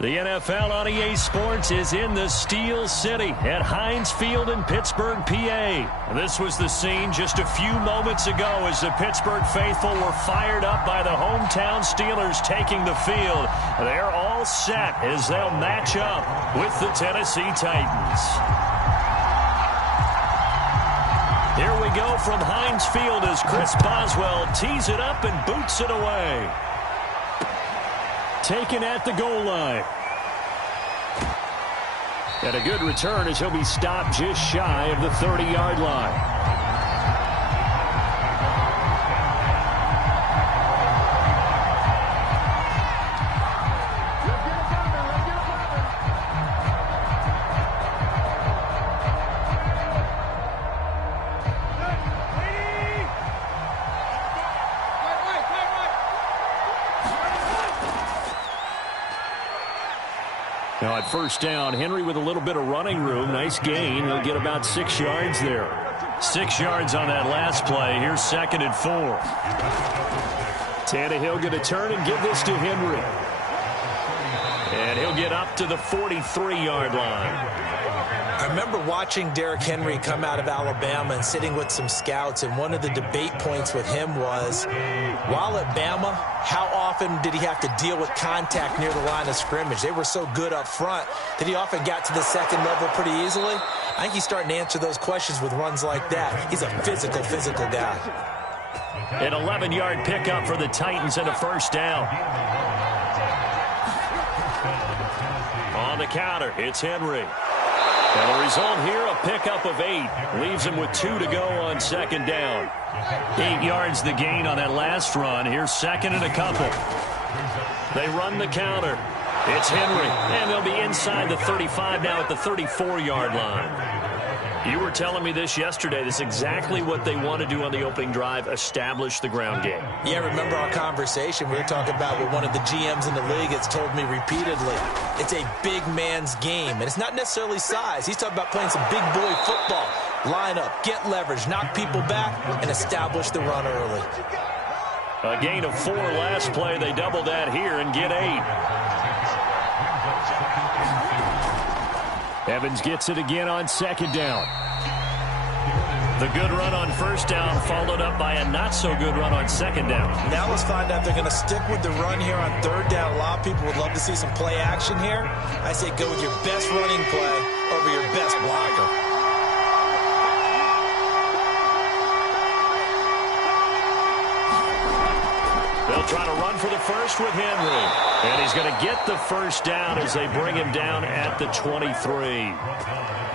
The NFL on EA Sports is in the Steel City at Heinz Field in Pittsburgh, PA. This was the scene just a few moments ago as the Pittsburgh faithful were fired up by the hometown Steelers taking the field. They're all set as they'll match up with the Tennessee Titans. Here we go from Heinz Field as Chris Boswell tees it up and boots it away. Taken at the goal line. And a good return as he'll be stopped just shy of the 30-yard line. Now at first down, Henry with a little bit of running room. Nice gain. He'll get about 6 yards there. 6 yards on that last play. Here's 2nd and 4. Tannehill going to turn and give this to Henry. And he'll get up to the 43-yard line. I remember watching Derrick Henry come out of Alabama and sitting with some scouts, and one of the debate points with him was, while at Bama, how often did he have to deal with contact near the line of scrimmage? They were so good up front that he often got to the second level pretty easily. I think he's starting to answer those questions with runs like that. He's a physical guy. An 11-yard pickup for the Titans and a first down. On the counter, it's Henry. And the result here, a pickup of 8. Leaves him with 2 to go on 2nd down. 8 yards the gain on that last run. Here's 2nd and a couple. They run the counter. It's Henry. And they'll be inside the 35 now at the 34-yard line. You were telling me this yesterday. This is exactly what they want to do on the opening drive, establish the ground game. Yeah, remember our conversation. We were talking about what one of the GMs in the league has told me repeatedly. It's a big man's game, and it's not necessarily size. He's talking about playing some big boy football. Line up, get leverage, knock people back, and establish the run early. A gain of 4 last play. They double that here and get 8. Evans gets it again on 2nd down. The good run on 1st down followed up by a not-so-good run on 2nd down. Now let's find out if they're going to stick with the run here on 3rd down. A lot of people would love to see some play action here. I say go with your best running play over your best blocker. They'll try to run for the first with Henry. And he's going to get the first down as they bring him down at the 23.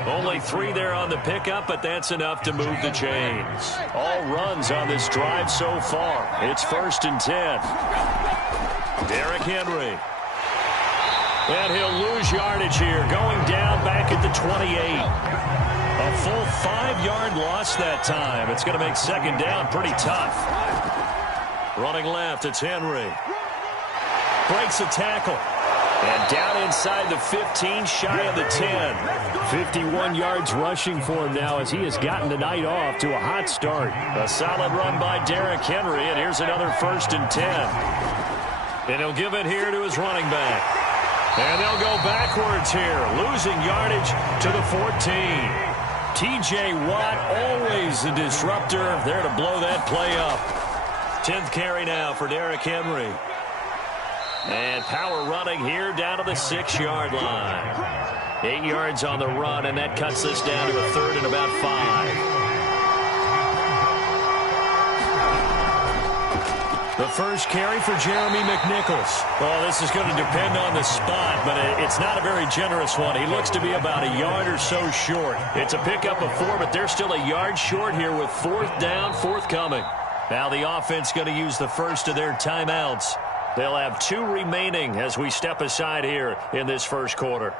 Only 3 there on the pickup, but that's enough to move the chains. All runs on this drive so far. It's 1st and 10. Derrick Henry. And he'll lose yardage here, going down back at the 28. A full 5-yard loss that time. It's going to make 2nd down pretty tough. Running left, it's Henry. Breaks a tackle. And down inside the 15, shy of the 10. 51 yards rushing for him now as he has gotten the night off to a hot start. A solid run by Derrick Henry, and here's another 1st and 10. And he'll give it here to his running back. And they'll go backwards here, losing yardage to the 14. T.J. Watt, always the disruptor, there to blow that play up. 10th carry now for Derrick Henry. And power running here down to the 6-yard line. 8 yards on the run, and that cuts this down to a 3rd and about 5. The first carry for Jeremy McNichols. Well, this is going to depend on the spot, but it's not a very generous one. He looks to be about a yard or so short. It's a pickup of 4, but they're still a yard short here with 4th down forthcoming. Now the offense going to use the first of their timeouts. They'll have 2 remaining as we step aside here in this first quarter.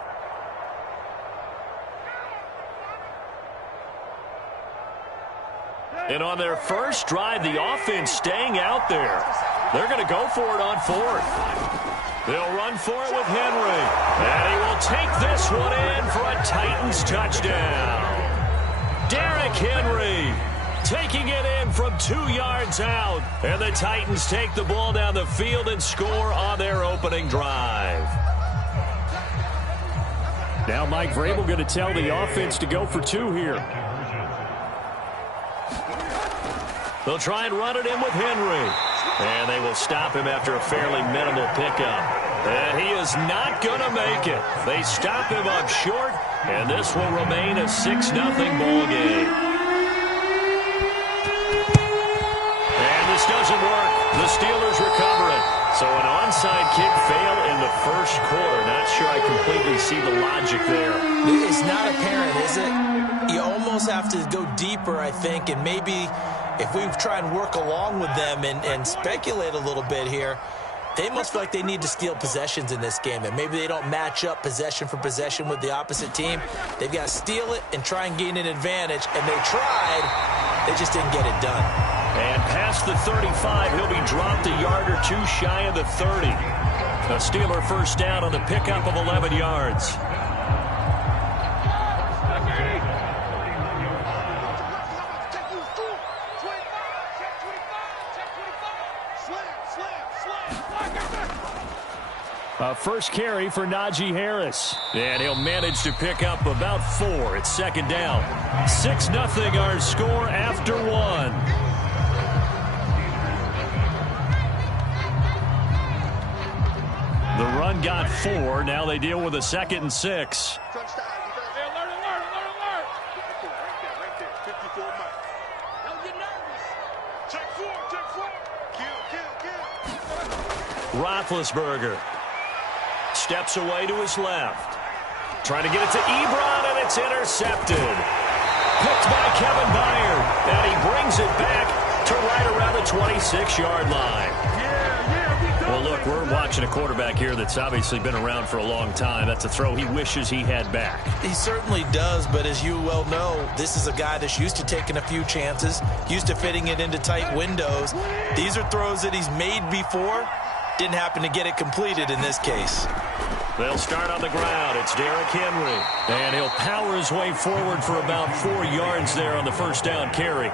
And on their first drive, the offense staying out there. They're going to go for it on 4th. They'll run for it with Henry. And he will take this one in for a Titans touchdown. Derrick Henry taking it in from 2 yards out. And the Titans take the ball down the field and score on their opening drive. Now Mike Vrabel going to tell the offense to go for 2 here. They'll try and run it in with Henry. And they will stop him after a fairly minimal pickup. And he is not going to make it. They stop him up short, and this will remain a 6-0 ball game. And this doesn't work. The Steelers recover it. So an onside kick fail in the first quarter. Not sure I completely see the logic there. It's not apparent, is it? You almost have to go deeper, I think, and maybe if we try and work along with them and speculate a little bit here, they must feel like they need to steal possessions in this game, and maybe they don't match up possession for possession with the opposite team. They've got to steal it and try and gain an advantage, and they tried. They just didn't get it done. And past the 35, he'll be dropped a yard or 2 shy of the 30. A Steeler first down on the pickup of 11 yards. First carry for Najee Harris. And he'll manage to pick up about 4. It's second down. 6-0 our score after 1. The run got 4. Now they deal with a 2nd and 6. Roethlisberger steps away to his left. Trying to get it to Ebron, and it's intercepted. Picked by Kevin Byard. And he brings it back to right around the 26-yard line. Well, look, we're watching a quarterback here that's obviously been around for a long time. That's a throw he wishes he had back. He certainly does, but as you well know, this is a guy that's used to taking a few chances, used to fitting it into tight windows. These are throws that he's made before. Didn't happen to get it completed in this case. They'll start on the ground. It's Derrick Henry. And he'll power his way forward for about 4 yards there on the first down carry.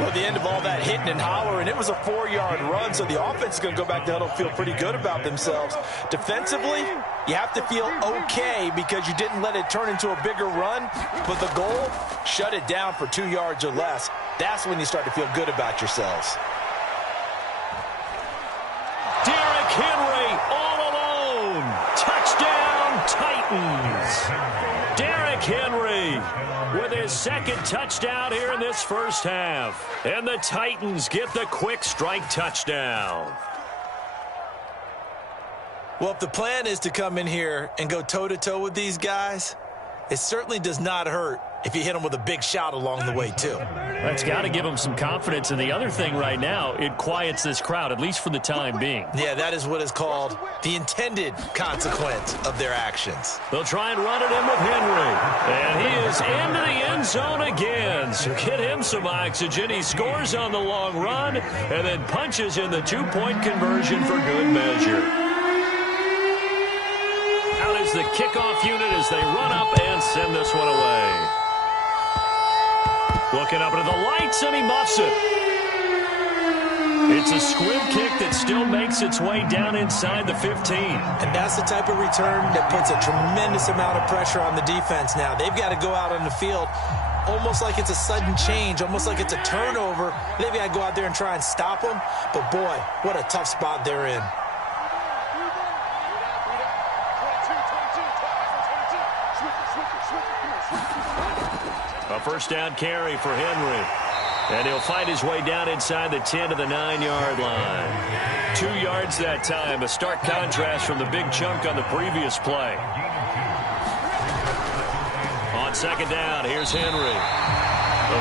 Well, at the end of all that hitting and hollering, it was a 4-yard run, so the offense is going to go back to huddle and feel pretty good about themselves. Defensively, you have to feel okay because you didn't let it turn into a bigger run, but the goal, shut it down for 2 yards or less. That's when you start to feel good about yourselves. Derrick Henry all alone. Touchdown, Titans. Derrick Henry with his 2nd touchdown here in this first half. And the Titans get the quick strike touchdown. Well, if the plan is to come in here and go toe-to-toe with these guys, it certainly does not hurt if you hit them with a big shout along the way, too. That's got to give them some confidence. And the other thing right now, it quiets this crowd, at least for the time being. Yeah, that is what is called the intended consequence of their actions. They'll try and run it in with Henry. And he is into the end zone again. So get him some oxygen. He scores on the long run and then punches in the 2-point conversion for good measure. Out is the kickoff unit as they run up and send this one away. Looking up into the lights, and he muffs it. It's a squib kick that still makes its way down inside the 15. And that's the type of return that puts a tremendous amount of pressure on the defense now. They've got to go out on the field almost like it's a sudden change, almost like it's a turnover. They've got to go out there and try and stop them. But, boy, what a tough spot they're in. A first down carry for Henry. And he'll fight his way down inside the 10 to the 9-yard line. 2 yards that time. A stark contrast from the big chunk on the previous play. On second down, here's Henry.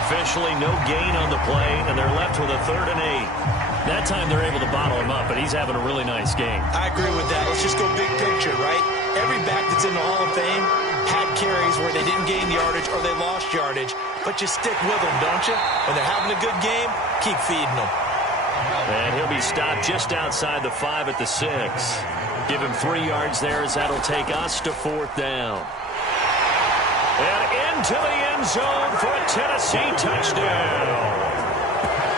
Officially no gain on the play, and they're left with a 3rd and 8. That time they're able to bottle him up, but he's having a really nice game. I agree with that. Let's just go big picture, right? Every back that's in the Hall of Fame had carries where they didn't gain yardage or they lost yardage, but you stick with them, don't you? When they're having a good game, keep feeding them. And he'll be stopped just outside the 5 at the 6. Give him 3 yards there as that'll take us to 4th down. And into the end zone for a Tennessee touchdown.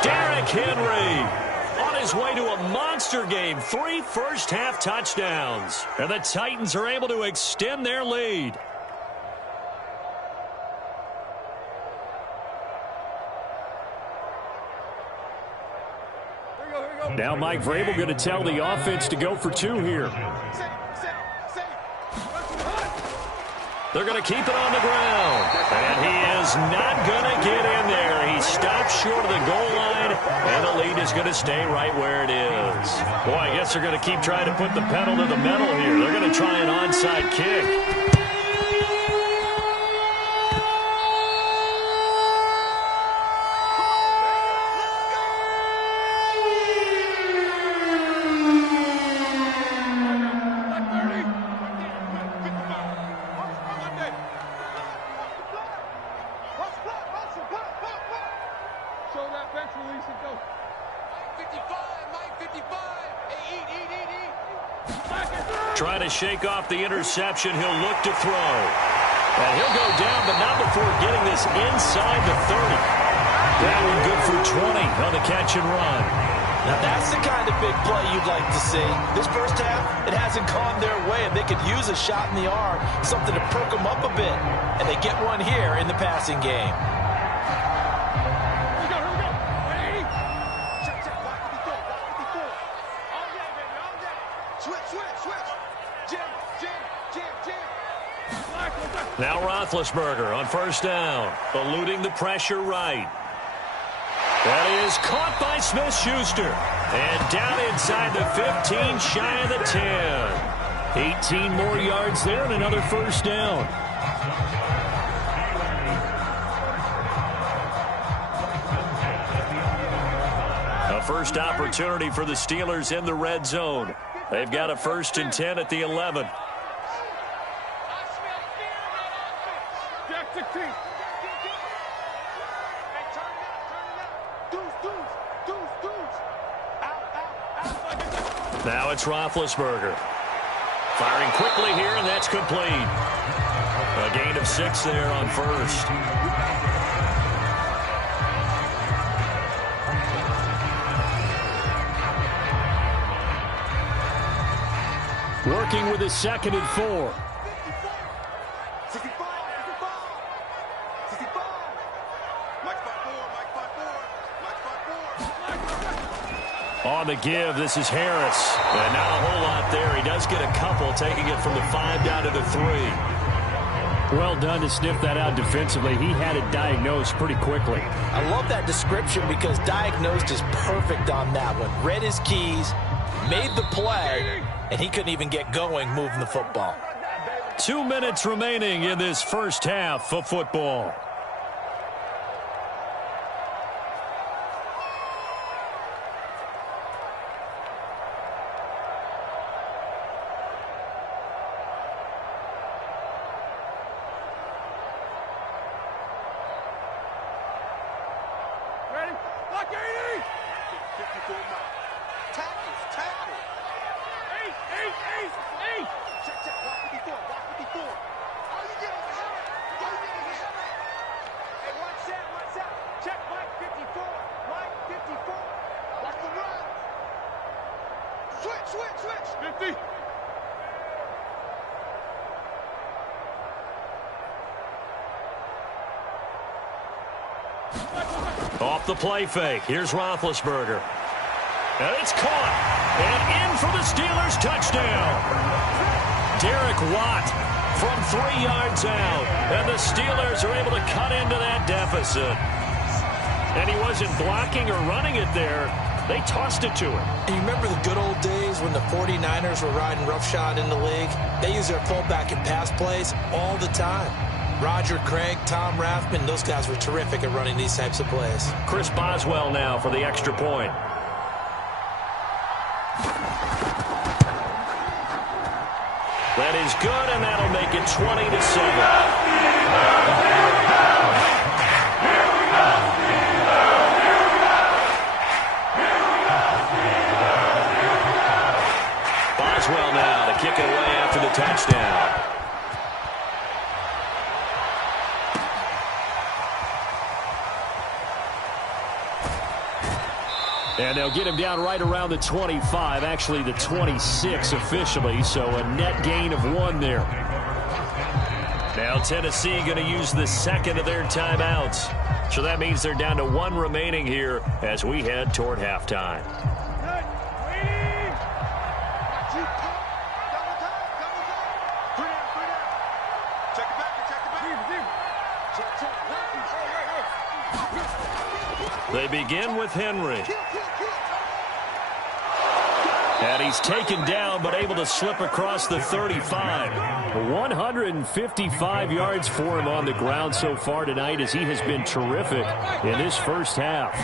Derrick Henry on his way to a monster game. 3 first-half touchdowns. And the Titans are able to extend their lead. Now Mike Vrabel going to tell the offense to go for 2 here. They're going to keep it on the ground. And he is not going to get in there. He stops short of the goal line, and the lead is going to stay right where it is. Boy, I guess they're going to keep trying to put the pedal to the metal here. They're going to try an onside kick. Trying to shake off the interception. He'll look to throw. And he'll go down, but not before getting this inside the 30. That one good for 20 on the catch and run. Now that's the kind of big play you'd like to see. This first half, it hasn't gone their way, and they could use a shot in the arm, something to perk them up a bit. And they get one here in the passing game. Now Roethlisberger on first down, eluding the pressure right. That is caught by Smith-Schuster. And down inside the 15, shy of the 10. 18 more yards there and another first down. A first opportunity for the Steelers in the red zone. They've got a 1st and 10 at the 11. Now it's Roethlisberger. Firing quickly here, and that's complete. A gain of 6 there on first. Working with his 2nd and 4. On the give, this is Harris. And not a whole lot there. He does get a couple, taking it from the 5 down to the 3. Well done to sniff that out defensively. He had it diagnosed pretty quickly. I love that description because diagnosed is perfect on that one. Read his keys, made the play, and he couldn't even get going moving the football. 2 minutes remaining in this first half of football. Off the play fake. Here's Roethlisberger. And it's caught. And in for the Steelers touchdown. Derek Watt from 3 yards out. And the Steelers are able to cut into that deficit. And he wasn't blocking or running it there. They tossed it to him. And you remember the good old days when the 49ers were riding roughshod in the league? They use their fullback in pass plays all the time. Roger Craig, Tom Rathman, those guys were terrific at running these types of plays. Chris Boswell now for the extra point. That is good, and that'll make it 20-7. Boswell now to kick it away after the touchdown. And they'll get him down right around the 25, actually the 26 officially, so a net gain of 1 there. Now Tennessee going to use the second of their timeouts. So that means they're down to 1 remaining here as we head toward halftime. They begin with Henry. And he's taken down, but able to slip across the 35. 155 yards for him on the ground so far tonight as he has been terrific in this first half.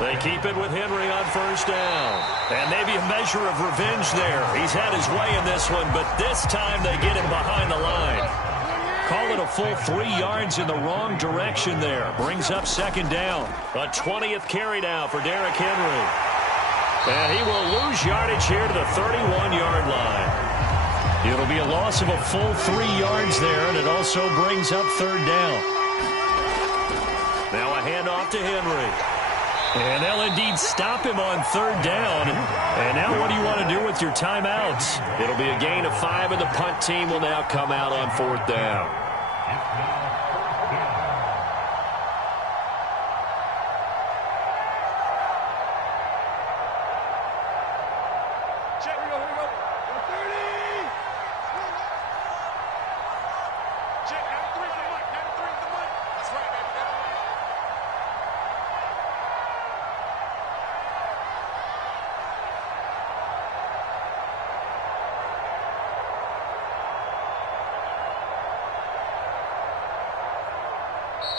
They keep it with Henry on first down. And maybe a measure of revenge there. He's had his way in this one, but this time they get him behind the line. Call it a full 3 yards in the wrong direction there. Brings up second down. A 20th carry now for Derrick Henry. And he will lose yardage here to the 31-yard line. It'll be a loss of a full 3 yards there, and it also brings up third down. Now a handoff to Henry. And they'll indeed stop him on third down. And now what do you want to do with your timeouts? It'll be a gain of 5, and the punt team will now come out on fourth down.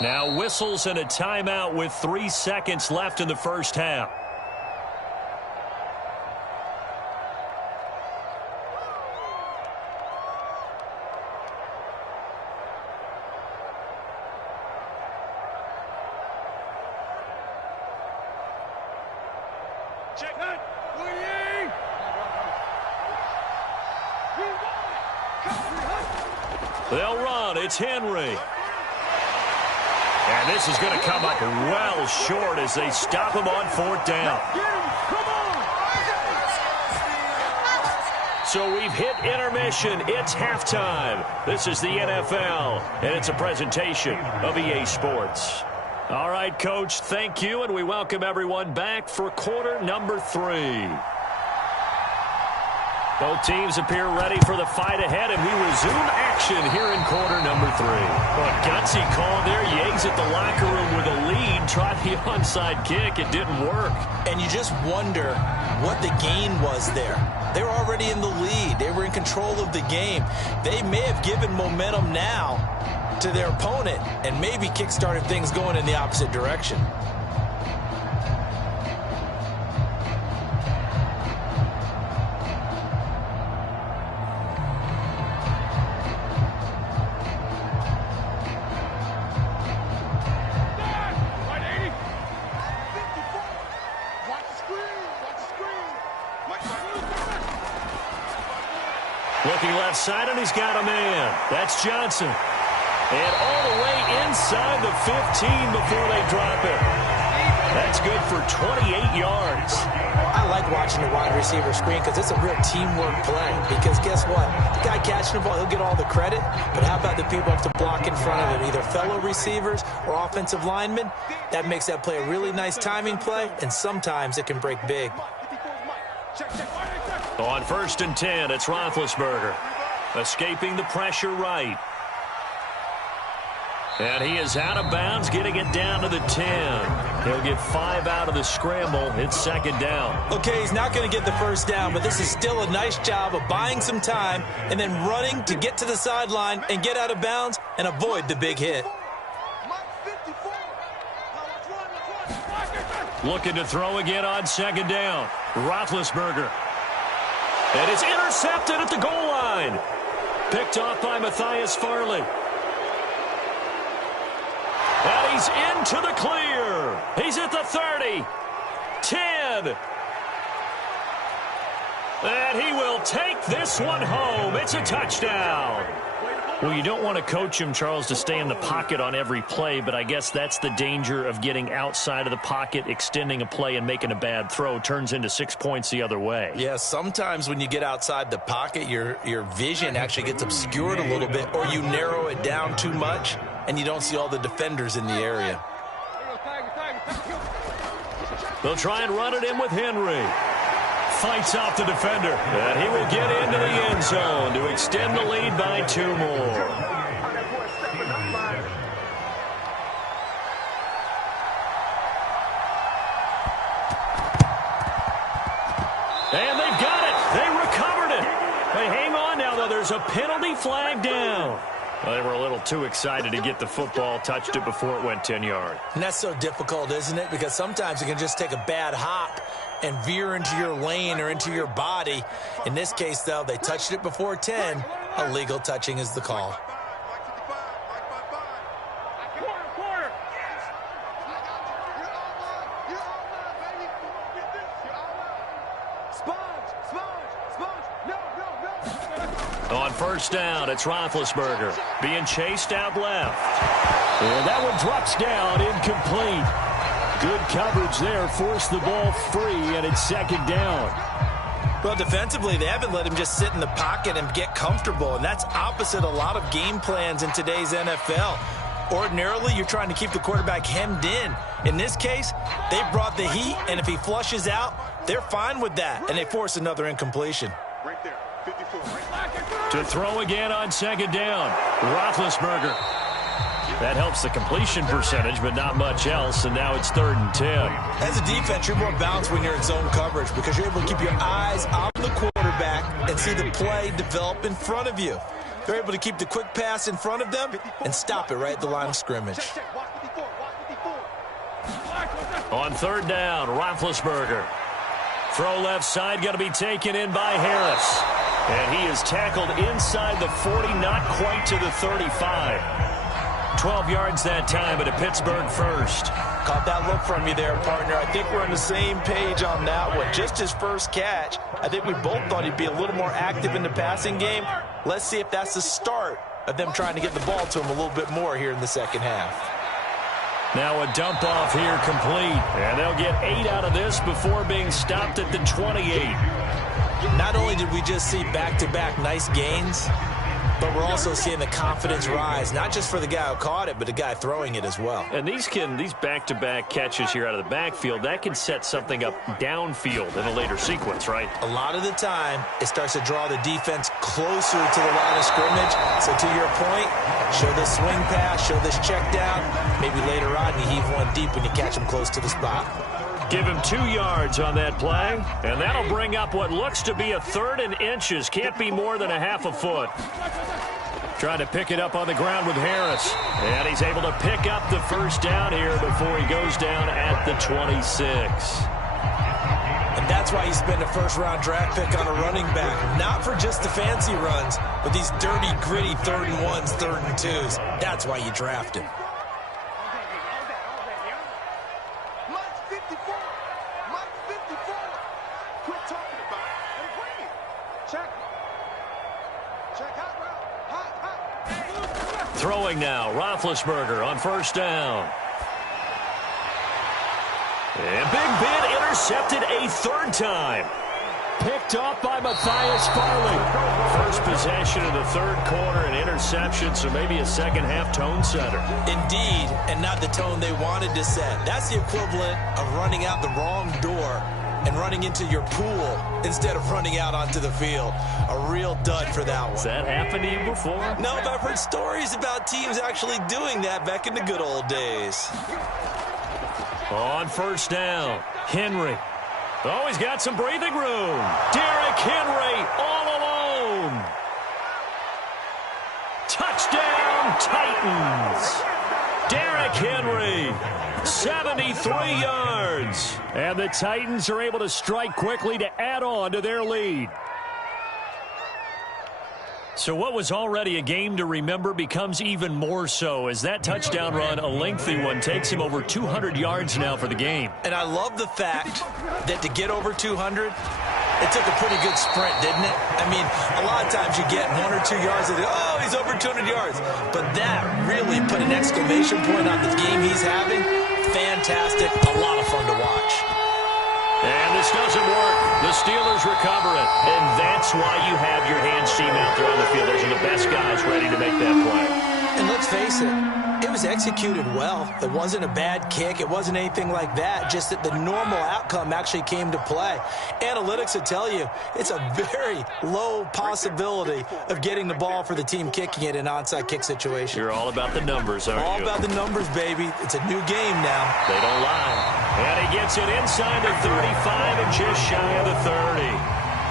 Now whistles and a timeout with 3 seconds left in the first half. They'll run. It's Henry. And this is going to come up well short as they stop him on fourth down. So we've hit intermission. It's halftime. This is the NFL, and it's a presentation of EA Sports. All right, Coach, thank you, and we welcome everyone back for quarter number 3. Both teams appear ready for the fight ahead, and we resume action here in quarter number 3. A gutsy call there. You exit the locker room with a lead. Try the onside kick. It didn't work. And you just wonder what the gain was there. They were already in the lead. They were in control of the game. They may have given momentum now to their opponent and maybe kick-started things going in the opposite direction. Looking left side, and he's got a man. That's Johnson. And all the way inside the 15 before they drop it. That's good for 28 yards. I like watching the wide receiver screen because it's a real teamwork play. Because guess what? The guy catching the ball, he'll get all the credit. But how about the people up to block in front of him, either fellow receivers or offensive linemen? That makes that play a really nice timing play, and sometimes it can break big. On first and 10, it's Roethlisberger. Escaping the pressure right. And he is out of bounds, getting it down to the 10. He'll get 5 out of the scramble. It's second down. Okay, he's not going to get the first down, but this is still a nice job of buying some time and then running to get to the sideline and get out of bounds and avoid the big hit. Looking to throw again on second down. Roethlisberger. And it's intercepted at the goal line. Picked off by Matthias Farley. And he's into the clear. He's at the 30. 10. And he will take this one home. It's a touchdown. Well, you don't want to coach him, Charles, to stay in the pocket on every play, but I guess that's the danger of getting outside of the pocket, extending a play, and making a bad throw. Turns into 6 points the other way. Yeah, sometimes when you get outside the pocket, your vision actually gets obscured a little bit, or you narrow it down too much, and you don't see all the defenders in the area. They'll try and run it in with Henry. Fights off the defender, and he will get into the end zone to extend the lead by 2 more. And they've got it. They recovered it. They hang on now, though. There's a penalty flag down. Well, they were a little too excited to get the football, touched it before it went 10 yards. And that's so difficult, isn't it? Because sometimes you can just take a bad hop and veer into your lane or into your body. In this case, though, they touched it before 10. Illegal touching is the call. On first down, it's Roethlisberger being chased out left. And that one drops down, incomplete. Good coverage there, forced the ball free, and it's second down. Well, defensively, they haven't let him just sit in the pocket and get comfortable, and that's opposite a lot of game plans in today's NFL. Ordinarily, you're trying to keep the quarterback hemmed in. In this case, they brought the heat, and if he flushes out, they're fine with that, and they force another incompletion. Right there, 54. To throw again on second down, Roethlisberger. That helps the completion percentage, but not much else, and now it's 3rd and 10. As a defense, you're more balanced when you're in zone coverage because you're able to keep your eyes on the quarterback and see the play develop in front of you. They're able to keep the quick pass in front of them and stop it right at the line of scrimmage. On 3rd down, Roethlisberger. Throw left side, going to be taken in by Harris. And he is tackled inside the 40, not quite to the 35. 12 yards that time, but a Pittsburgh first. Caught that look from you there, partner. I think we're on the same page on that one. Just his first catch. I think we both thought he'd be a little more active in the passing game. Let's see if that's the start of them trying to get the ball to him a little bit more here in the second half. Now a dump off here complete. And they'll get 8 out of this before being stopped at the 28. Not only did we just see back-to-back nice gains, but we're also seeing the confidence rise, not just for the guy who caught it, but the guy throwing it as well. And these back-to-back catches here out of the backfield, that can set something up downfield in a later sequence, right? A lot of the time, it starts to draw the defense closer to the line of scrimmage. So to your point, show this swing pass, show this check down. Maybe later on you heave one deep when you catch him close to the spot. Give him 2 yards on that play, and that'll bring up what looks to be a 3rd and inches. Can't be more than a half a foot. Trying to pick it up on the ground with Harris. And he's able to pick up the first down here before he goes down at the 26. And that's why you spend a first-round draft pick on a running back. Not for just the fancy runs, but these dirty, gritty 3rd and 1s, 3rd and 2s. That's why you draft him. Throwing now, Roethlisberger on first down. And Big Ben intercepted a 3rd time. Picked off by Matthias Farley. First possession of the 3rd quarter, an interception, so maybe a second-half tone setter. Indeed, and not the tone they wanted to set. That's the equivalent of running out the wrong door and running into your pool instead of running out onto the field. A real dud for that one. Has that happened to you before? No, but I've heard stories about teams actually doing that back in the good old days. On first down, Henry. Oh, he's got some breathing room. Derrick Henry all alone. Touchdown, Titans. Derrick Henry, 73 yards. And the Titans are able to strike quickly to add on to their lead. So what was already a game to remember becomes even more so as that touchdown run, a lengthy one, takes him over 200 yards now for the game. And I love the fact that to get over 200, It took a pretty good sprint, didn't it? I mean, a lot of times you get 1 or 2 yards and oh, he's over 200 yards. But that really put an exclamation point on the game he's having. Fantastic. A lot of fun to watch. And this doesn't work. The Steelers recover it. And that's why you have your hands team out there on the field. Those are the best guys ready to make that play. And let's face it, it was executed well. It wasn't a bad kick. It wasn't anything like that. Just that the normal outcome actually came to play. Analytics will tell you it's a very low possibility of getting the ball for the team kicking it in an onside kick situation. You're all about the numbers, aren't you? All about the numbers, baby. It's a new game now. They don't lie. And he gets it inside the 35 and just shy of the 30.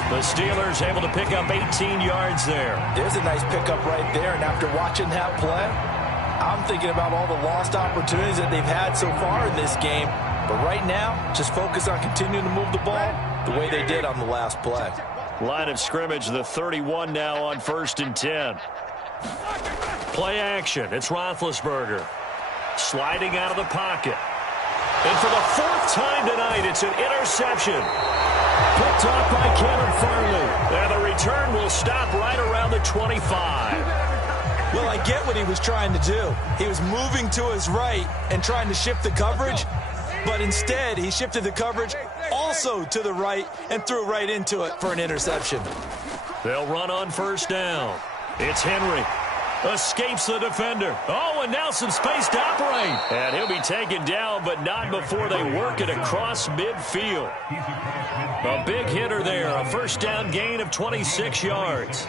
The Steelers able to pick up 18 yards there. There's a nice pickup right there. And after watching that play, I'm thinking about all the lost opportunities that they've had so far in this game. But right now, just focus on continuing to move the ball the way they did on the last play. Line of scrimmage, the 31 now on 1st and 10. Play action. It's Roethlisberger. Sliding out of the pocket. And for the 4th time tonight, it's an interception. Picked off by Kevin Farley. And the return will stop right around the 25. Well, I get what he was trying to do. He was moving to his right and trying to shift the coverage, but instead he shifted the coverage also to the right and threw right into it for an interception. They'll run on 1st down. It's Henry. Escapes the defender. Oh, and now some space to operate. And he'll be taken down, but not before they work it across midfield. A big hitter there. A 1st down gain of 26 yards.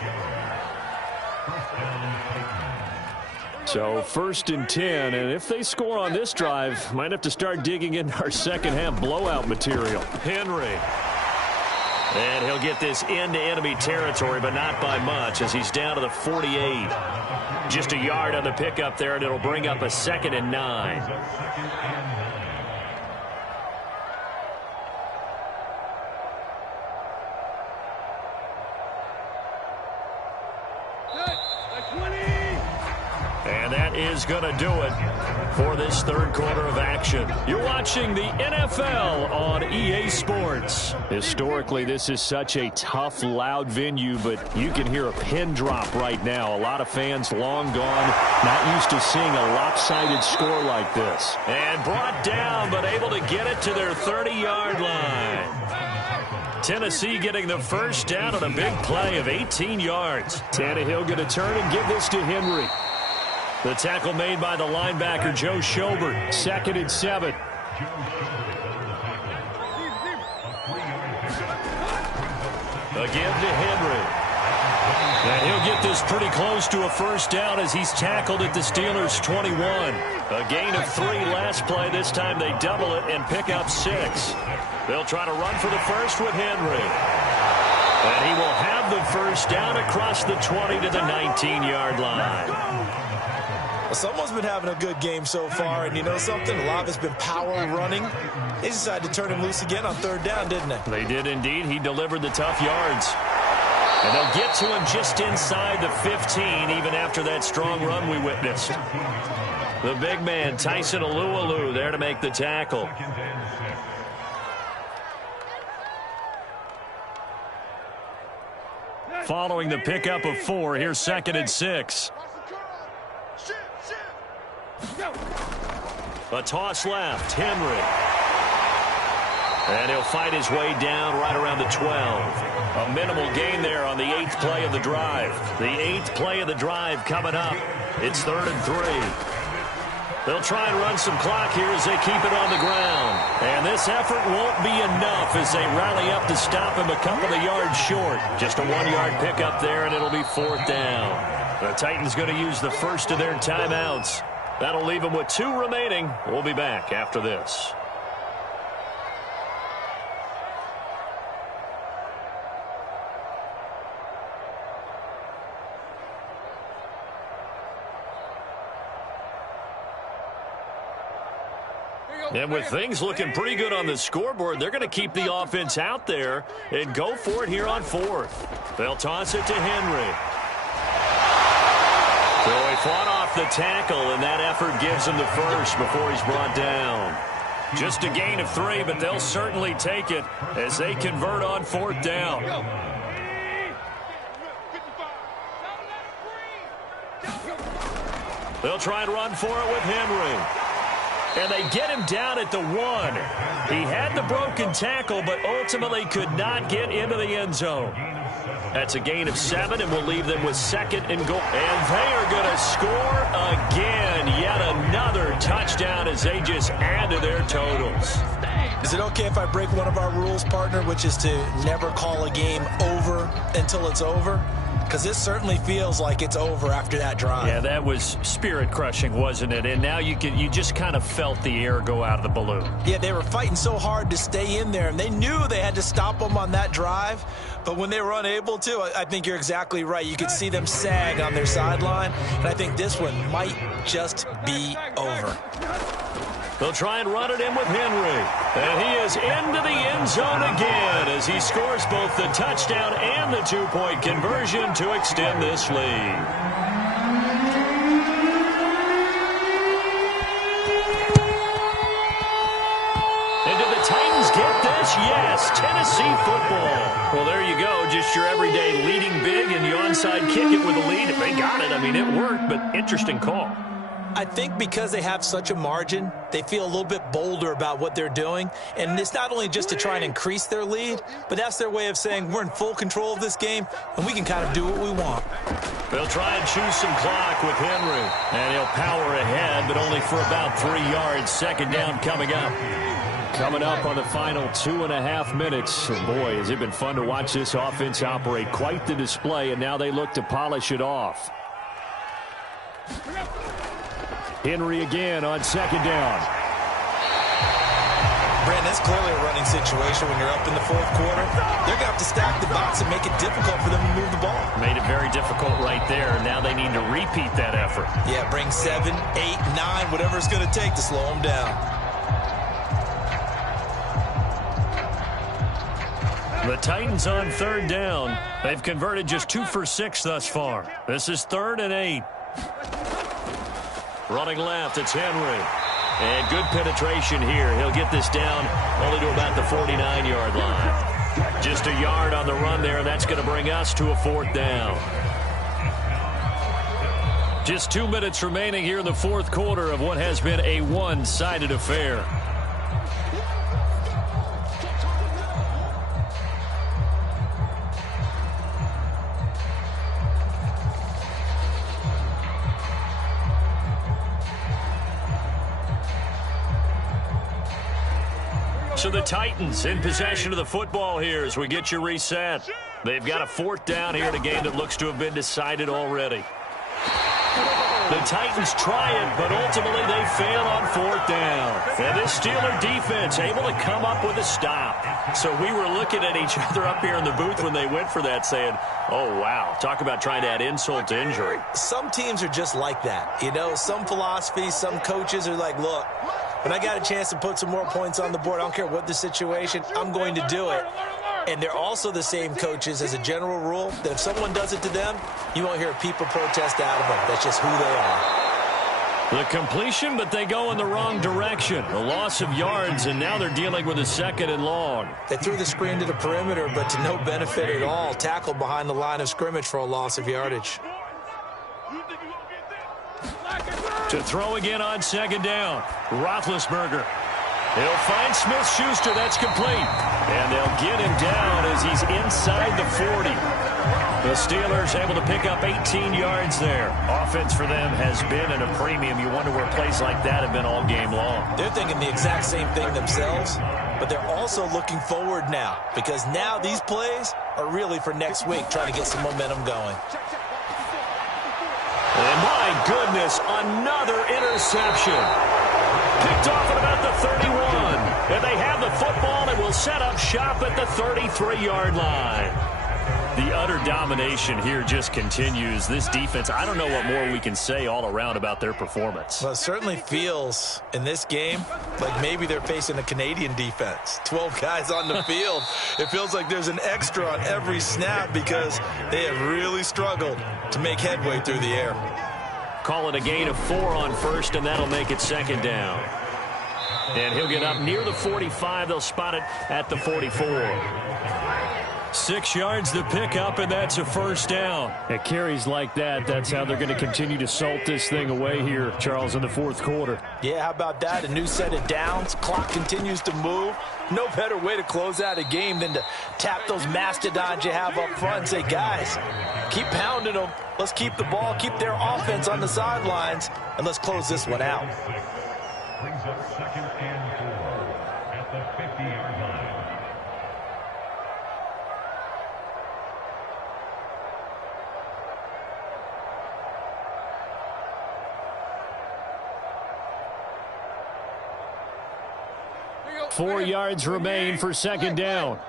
So 1st and 10, and if they score on this drive, might have to start digging in our second half blowout material. Henry. And he'll get this into enemy territory, but not by much as he's down to the 48. Just a yard on the pickup there, and it'll bring up a 2nd and 9. And that is going to do it for this 3rd quarter of action. You're watching the NFL on EA Sports. Historically, this is such a tough, loud venue, but you can hear a pin drop right now. A lot of fans long gone, not used to seeing a lopsided score like this. And brought down, but able to get it to their 30-yard line. Tennessee getting the 1st down on a big play of 18 yards. Tannehill going to turn and give this to Henry. The tackle made by the linebacker, Joe Schobert. 2nd and 7. Again to Henry. And he'll get this pretty close to a 1st down as he's tackled at the Steelers' 21. A gain of 3 last play. This time they double it and pick up 6. They'll try to run for the 1st with Henry. And he will have the 1st down across the 20 to the 19-yard line. Well, someone's been having a good game so far, and you know something? A lot of it's been power running. They decided to turn him loose again on 3rd down, didn't they? They did indeed. He delivered the tough yards. And they'll get to him just inside the 15, even after that strong run we witnessed. The big man, Tyson Alualu, there to make the tackle. Following the pickup of 4, here's 2nd and 6. A toss left, Henry. And he'll fight his way down right around the 12. A minimal gain there on the 8th play of the drive. The 8th play of the drive coming up. It's 3rd and 3. They'll try and run some clock here as they keep it on the ground. And this effort won't be enough as they rally up to stop him a couple of yards short. Just a 1-yard pickup there, and it'll be 4th down. The Titans going to use the 1st of their timeouts. That'll leave them with 2 remaining. We'll be back after this. And with things looking pretty good on the scoreboard, they're going to keep the offense out there and go for it here on 4th. They'll toss it to Henry. So he fought off the tackle, and that effort gives him the 1st before he's brought down. Just a gain of 3, but they'll certainly take it as they convert on 4th down. They'll try and run for it with Henry. And they get him down at the 1. He had the broken tackle, but ultimately could not get into the end zone. That's a gain of 7, and we'll leave them with 2nd and goal. And they are going to score again. Yet another touchdown as they just add to their totals. Is it okay if I break one of our rules, partner, which is to never call a game over until it's over? Because this certainly feels like it's over after that drive. Yeah, that was spirit-crushing, wasn't it? And now you just kind of felt the air go out of the balloon. Yeah, they were fighting so hard to stay in there, and they knew they had to stop them on that drive. But when they were unable to, I think you're exactly right. You could see them sag on their sideline, and I think this one might just be over. They'll try and run it in with Henry. And he is into the end zone again as he scores both the touchdown and the 2-point conversion to extend this lead. And do the Titans get this? Yes, Tennessee football. Well, there you go. Just your everyday leading big, and you onside kick it with a lead. They got it. I mean, it worked, but interesting call. I think because they have such a margin, they feel a little bit bolder about what they're doing. And it's not only just to try and increase their lead, but that's their way of saying we're in full control of this game, and we can kind of do what we want. They'll try and choose some clock with Henry. And he'll power ahead, but only for about 3 yards. 2nd down coming up. Coming up on the final 2.5 minutes. And boy, has it been fun to watch this offense operate. Quite the display, and now they look to polish it off. Henry again on 2nd down. Brandon, that's clearly a running situation when you're up in the 4th quarter. They're going to have to stack the box and make it difficult for them to move the ball. Made it very difficult right there. Now they need to repeat that effort. Yeah, bring 7, 8, 9, whatever it's going to take to slow them down. The Titans on 3rd down. They've converted just 2 for 6 thus far. This is 3rd and 8. Running left, it's Henry. And good penetration here. He'll get this down only to about the 49-yard line. Just a yard on the run there. That's going to bring us to a 4th down. Just 2 minutes remaining here in the 4th quarter of what has been a one-sided affair. So the Titans in possession of the football here as we get you reset. They've got a 4th down here in a game that looks to have been decided already. The Titans try it, but ultimately they fail on 4th down. And this Steeler defense able to come up with a stop. So we were looking at each other up here in the booth when they went for that saying, oh, wow, talk about trying to add insult to injury. Some teams are just like that. You know, some philosophies, some coaches are like, look, when I got a chance to put some more points on the board, I don't care what the situation, I'm going to do it. And they're also the same coaches as a general rule that if someone does it to them, you won't hear people protest out of them. That's just who they are. The completion, but they go in the wrong direction. A loss of yards, and now they're dealing with a 2nd and long. They threw the screen to the perimeter, but to no benefit at all. Tackled behind the line of scrimmage for a loss of yardage. To throw again on 2nd down. Roethlisberger. He'll find Smith-Schuster. That's complete. And they'll get him down as he's inside the 40. The Steelers able to pick up 18 yards there. Offense for them has been at a premium. You wonder where plays like that have been all game long. They're thinking the exact same thing themselves, but they're also looking forward now because now these plays are really for next week, trying to get some momentum going. And my goodness, another interception. Picked off at about the 31. And they have the football and will set up shop at the 33-yard line. The utter domination here just continues. This defense, I don't know what more we can say all around about their performance. Well, it certainly feels in this game like maybe they're facing a Canadian defense. 12 guys on the field. It feels like there's an extra on every snap because they have really struggled to make headway through the air. Call it a gain of 4 on 1st, and that'll make it 2nd down. And he'll get up near the 45. They'll spot it at the 44. 6 yards to pick up, and that's a first down. At carries like that, that's how they're going to continue to salt this thing away here, Charles, in the fourth quarter. Yeah, how about that? A new set of downs. Clock continues to move. No better way to close out a game than to tap those mastodons you have up front and say, guys, keep pounding them. Let's keep the ball, keep their offense on the sidelines, and let's close this one out. Brings up 2nd and 4 at the 50-yard line. Four yards remain for second down.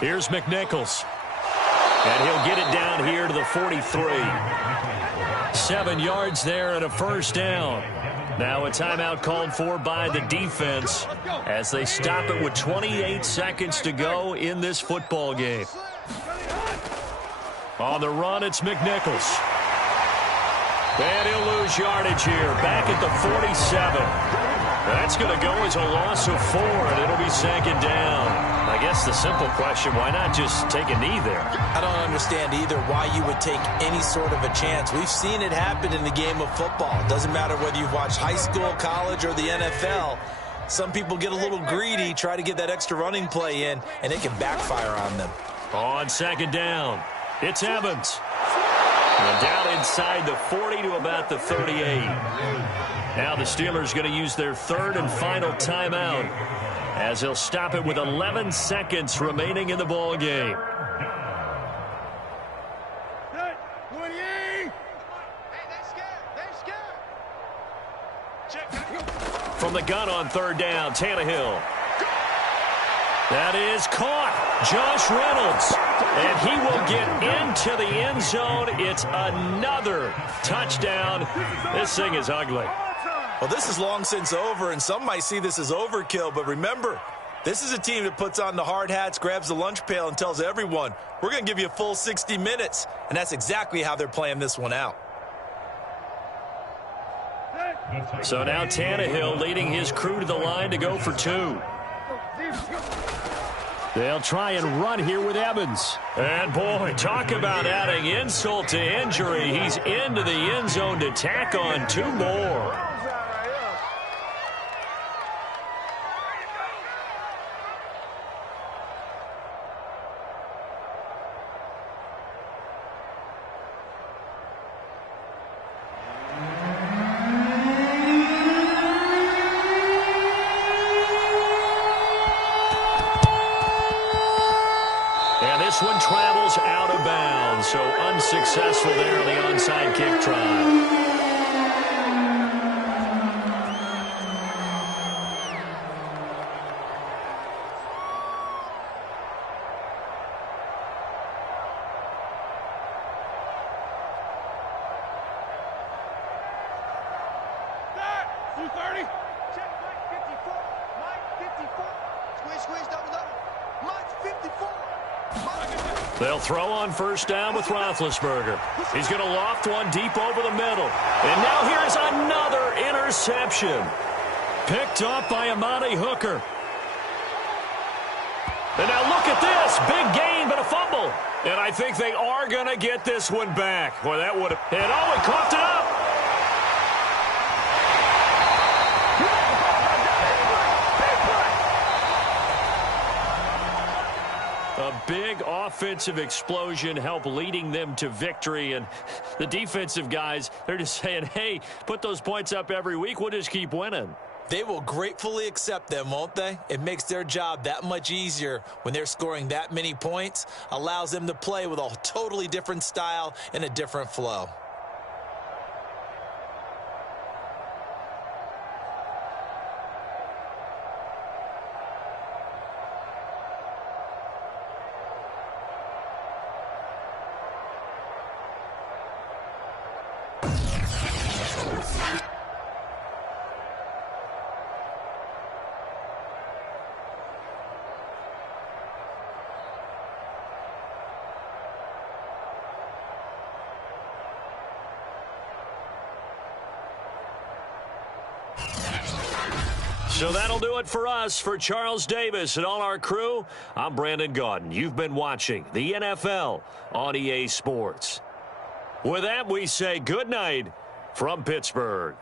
Here's McNichols. And he'll get it down here to the 43. 7 yards there and a first down. Now a timeout called for by the defense as they stop it with 28 seconds to go in this football game. On the run, it's McNichols. And he'll lose yardage here, back at the 47. That's going to go as a loss of 4, and it'll be second down. I guess the simple question, why not just take a knee there? I don't understand either why you would take any sort of a chance. We've seen it happen in the game of football. It doesn't matter whether you've watched high school, college, or the NFL. Some people get a little greedy, try to get that extra running play in, and it can backfire on them. On second down, it's Evans. And down inside the 40 to about the 38. Now the Steelers going to use their third and final timeout as they'll stop it with 11 seconds remaining in the ball game. From the gun on third down, Tannehill. That is caught. Josh Reynolds. And he will get into the end zone. It's another touchdown. This thing is ugly. Well, this is long since over, and some might see this as overkill. But remember, this is a team that puts on the hard hats, grabs the lunch pail, and tells everyone, we're going to give you a full 60 minutes. And that's exactly how they're playing this one out. So now Tannehill leading his crew to the line to go for 2. They'll try and run here with Evans. And, boy, talk about adding insult to injury. He's into the end zone to tack on 2 more. This one travels out of bounds, so unsuccessful there on the onside kick try. They'll throw on first down with Roethlisberger. He's going to loft one deep over the middle. And now here's another interception. Picked off by Amani Hooker. And now look at this. Big gain, but a fumble. And I think they are going to get this one back. Boy, that would have... And oh, he coughed it up. A big offensive explosion helped leading them to victory. And the defensive guys, they're just saying, hey, put those points up every week. We'll just keep winning. They will gratefully accept them, won't they? It makes their job that much easier when they're scoring that many points. Allows them to play with a totally different style and a different flow. So that'll do it for us. For Charles Davis and all our crew, I'm Brandon Gaudin. You've been watching the NFL on EA Sports. With that, we say good night from Pittsburgh.